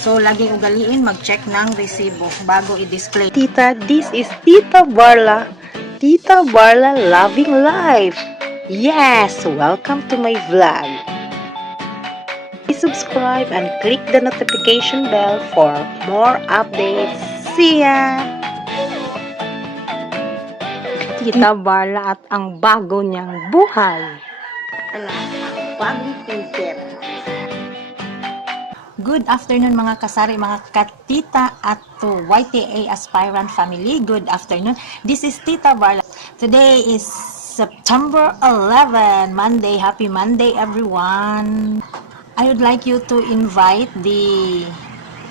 So, laging ugaliin mag-check ng resibo bago i-display. Tita, this is Tita Barla. Tita Barla Loving Life. Yes, welcome to my vlog. Please subscribe and click the notification bell for more updates. See ya! Tita Barla at ang bago niyang buhay. Ala, bagong filter. Good afternoon mga kasari, mga katita at to YTA aspirant family. Good afternoon. This is Tita Barla. Today is September 11, Monday. Happy Monday everyone. I would like you to invite the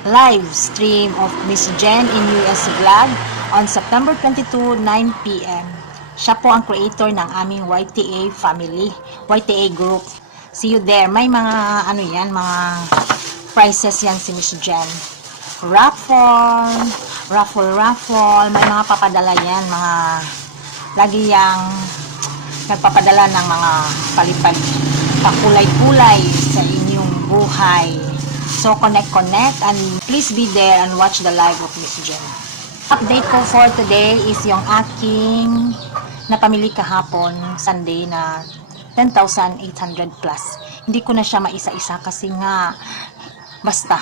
live stream of Miss Jen in US Vlog on September 22, 9 p.m. Siya po ang creator ng aming YTA family, YTA group. See you there. May mga ano yan, mga prizes yan si Miss Jen. Raffle, raffle, raffle. May mga papadala yan, mga lagi yang nagpapadala ng mga palipad pakulay-kulay sa inyong buhay. So, connect, connect, and please be there and watch the live of Miss Jen. Update ko for today is yung aking napamili kahapon, Sunday, na 10,800 plus. Hindi ko na siya maisa-isa kasi nga, basta,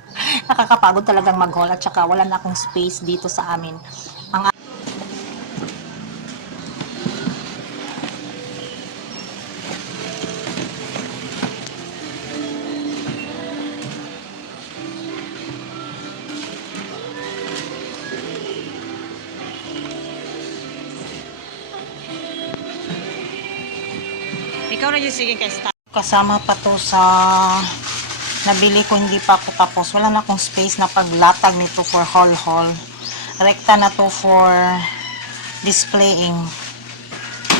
nakakapagod talagang mag-haul at saka wala na akong space dito sa amin. Ang Ikaw na yung sige kay Kasama pa to sa nabili ko hindi pa ako tapos. Wala na akong space na paglatag nito for haul haul. Rekta na to for displaying.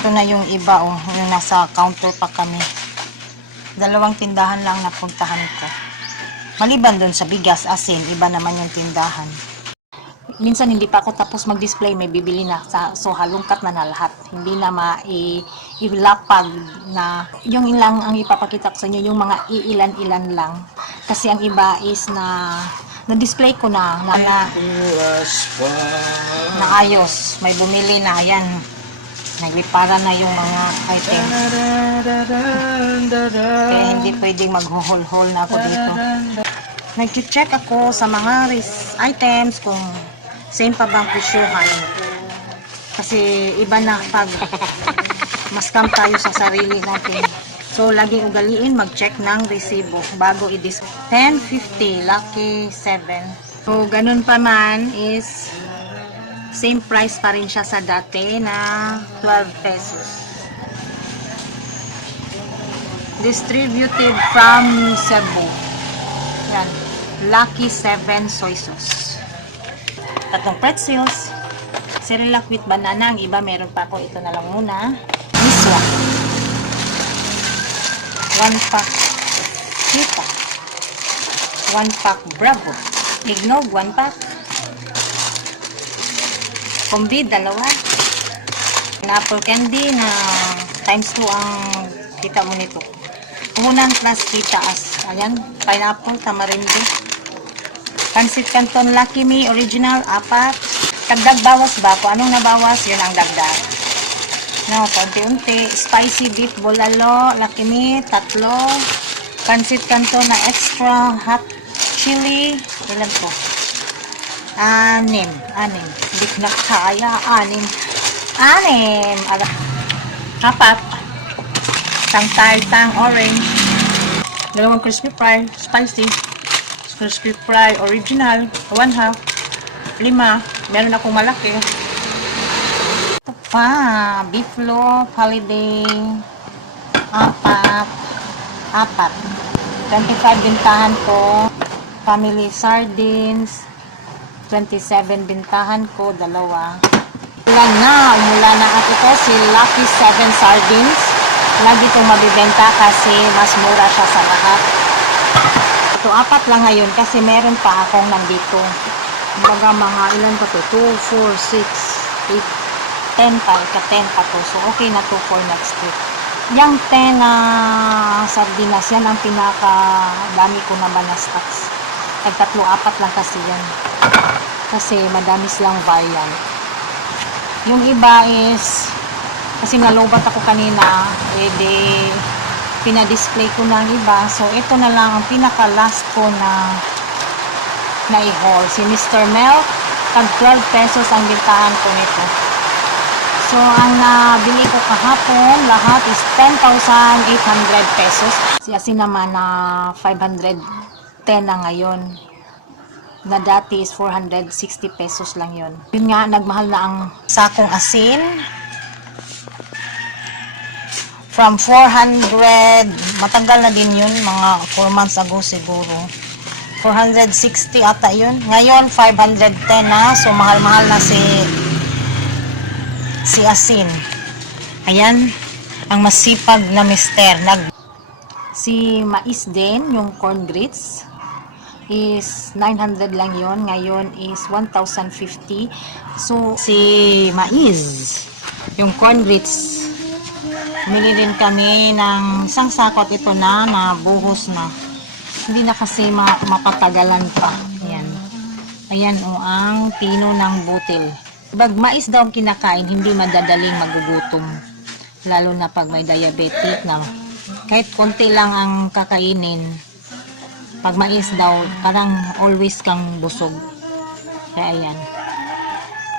Ito na yung iba oh, yung nasa counter pa kami. Dalawang tindahan lang na puntahan ko. Maliban doon sa bigas, asin, iba naman yung tindahan minsan hindi pa ako tapos mag-display, may bibili na. Sa, so, halungkat na na lahat. Hindi na ma-ilapag na yung ilang ang ipapakita ko sa inyo, yung mga iilan-ilan lang. Kasi ang iba is na na-display ko na, na, na, na ayos. May bumili na, yan. Naglipara na yung mga items. Kaya hindi pwedeng maghuhol-hol na ako dito. Nag-check ako sa mga items kung same pa bang presyuhan. Kasi iba na pag mas scam tayo sa sarili natin. So, laging ugaliin mag-check ng resibo bago i-dis 10.50, lucky 7. So, ganun pa man is same price pa rin siya sa dati na 12 pesos. Distributed from Cebu. Yan. Lucky 7 soy sauce. Tatlong pretzels. Cerelac with banana. Ang iba meron pa ako. Ito na lang muna. Miswa. One pack kita. One pack bravo. Ignog, one pack. Kombi, dalawa. Apple candy na times 2 ang kita mo nito. Puhunan plus kita as. Ayan, pineapple, tamarinde. Pansit Canton Lucky Me original, apat. Kagdag bawas ba? Kung anong nabawas, yun ang dagdag. No, konti-unti. Spicy beef bolalo, Lucky Me, tatlo. Pansit Canton na extra hot chili. Ilan po? Anim. Anim. Hindi ko na kaya. Anim. Anim. Apat. Tang tang orange. Dalawang crispy fry, spicy. Crispy fry, original, one half. Lima. Meron akong malaki. Ito pa, beef loaf, holiday. Apat. Apat. 25 bintahan ko. Family sardines. 27 bintahan ko, dalawa. Umulan na, umulan na. At ito si Lucky 7 Sardines. Lagi itong mabibenta kasi mas mura siya sa lahat. Ito, apat lang ngayon kasi meron pa akong nandito. Baga mga ilan pa to? 2, 4, 6, 8, 10 pa. Ika-10 pa to. So, okay na to for next week. Yung 10 na sardinas, yan ang pinaka dami ko na ba na stocks. Tag tatlo, apat lang kasi yan. Kasi madami silang variant. Yung iba is, kasi nalobat ako kanina, eh pinadisplay ko ang iba. So, ito na lang ang pinaka-last ko na na i-haul. Si Mr. Mel, tag 12 pesos ang bintahan ko nito. So, ang nabili ko kahapon, lahat is 10,800 pesos. Si Asin naman na 510 na ngayon. Na dati is 460 pesos lang yon. Yun nga, nagmahal na ang sakong asin. From 400, matagal na din yun, mga 4 months ago siguro. 460 ata yun. Ngayon, 510 na. So, mahal-mahal na si si Asin. Ayan, ang masipag na mister. Nag si Mais din, yung corn grits, is 900 lang yon Ngayon is 1,050. So, si Mais, yung corn grits, Bili din kami ng isang sakot ito na, na buhos na. Hindi na kasi ma- mapatagalan pa. Ayan. Ayan o, ang tino ng butil. Pag mais daw kinakain, hindi madadaling magugutom. Lalo na pag may diabetic na kahit konti lang ang kakainin. Pag mais daw, parang always kang busog. Kaya ayan.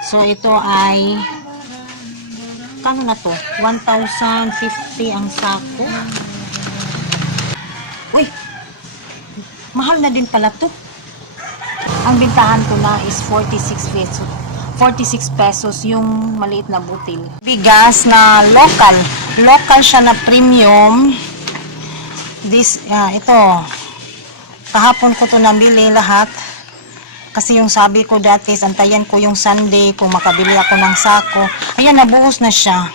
So ito ay kano na to? 1,050 ang sako. Uy! Mahal na din pala to. Ang bintahan ko na is 46 pesos. 46 pesos yung maliit na butil. Bigas na local. Local siya na premium. This, ah, ito. Kahapon ko to nabili lahat. Kasi yung sabi ko dati, antayan ko yung Sunday kung makabili ako ng sako. Ayan, nabuhos na siya.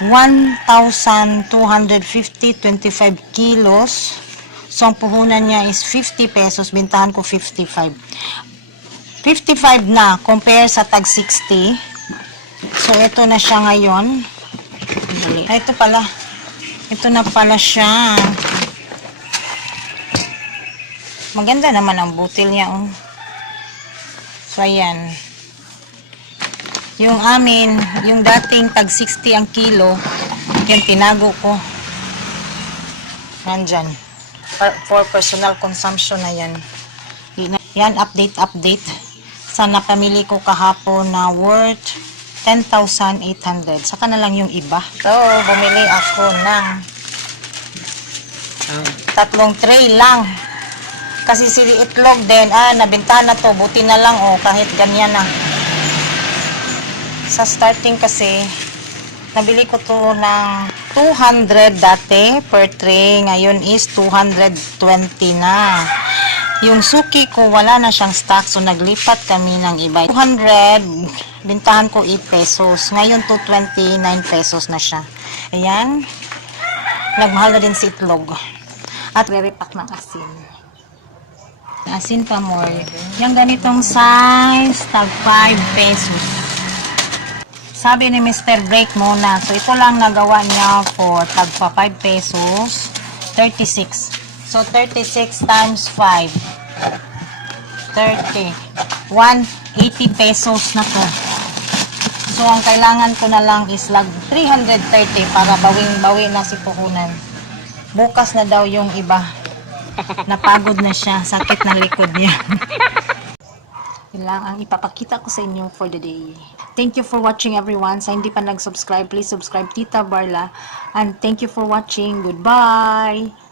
1,250, 25 kilos. So, ang puhunan niya is 50 pesos. Bintahan ko 55. 55 na, compare sa tag 60. So, ito na siya ngayon. Ay, ito pala. Ito na pala siya. Maganda naman ang butil niya, oh. So, ayan. Yung amin, yung dating tag 60 ang kilo, yan tinago ko. Nandyan. For, for personal consumption na yan. Yan, update, update. Sa napamili ko kahapon na worth 10,800. Saka na lang yung iba. So, bumili ako ng tatlong tray lang. Kasi si itlog din, ah, nabintahan na to. Buti na lang, oh, kahit ganyan na. Sa starting kasi, nabili ko to ng 200 dati per tray. Ngayon is 220 na. Yung suki ko, wala na siyang stock. So, naglipat kami ng iba. 200, bintahan ko 8 pesos. Ngayon, 229 pesos na siya. Ayan. Nagmahal na din si itlog. At re-repack ng asin. Asin pa more. Yung ganitong size, tag 5 pesos. Sabi ni Mr. Break muna. So, ito lang nagawa niya for tag pa 5 pesos. 36. So, 36 times 5. 30. 180 pesos na to. So, ang kailangan ko na lang is lag 330 para bawing-bawi na si puhunan. Bukas na daw yung iba. Napagod na siya. Sakit ng likod niya. Yun lang ang ipapakita ko sa inyo for the day. Thank you for watching everyone. Sa hindi pa nag-subscribe, please subscribe Tita Barla. And thank you for watching. Goodbye!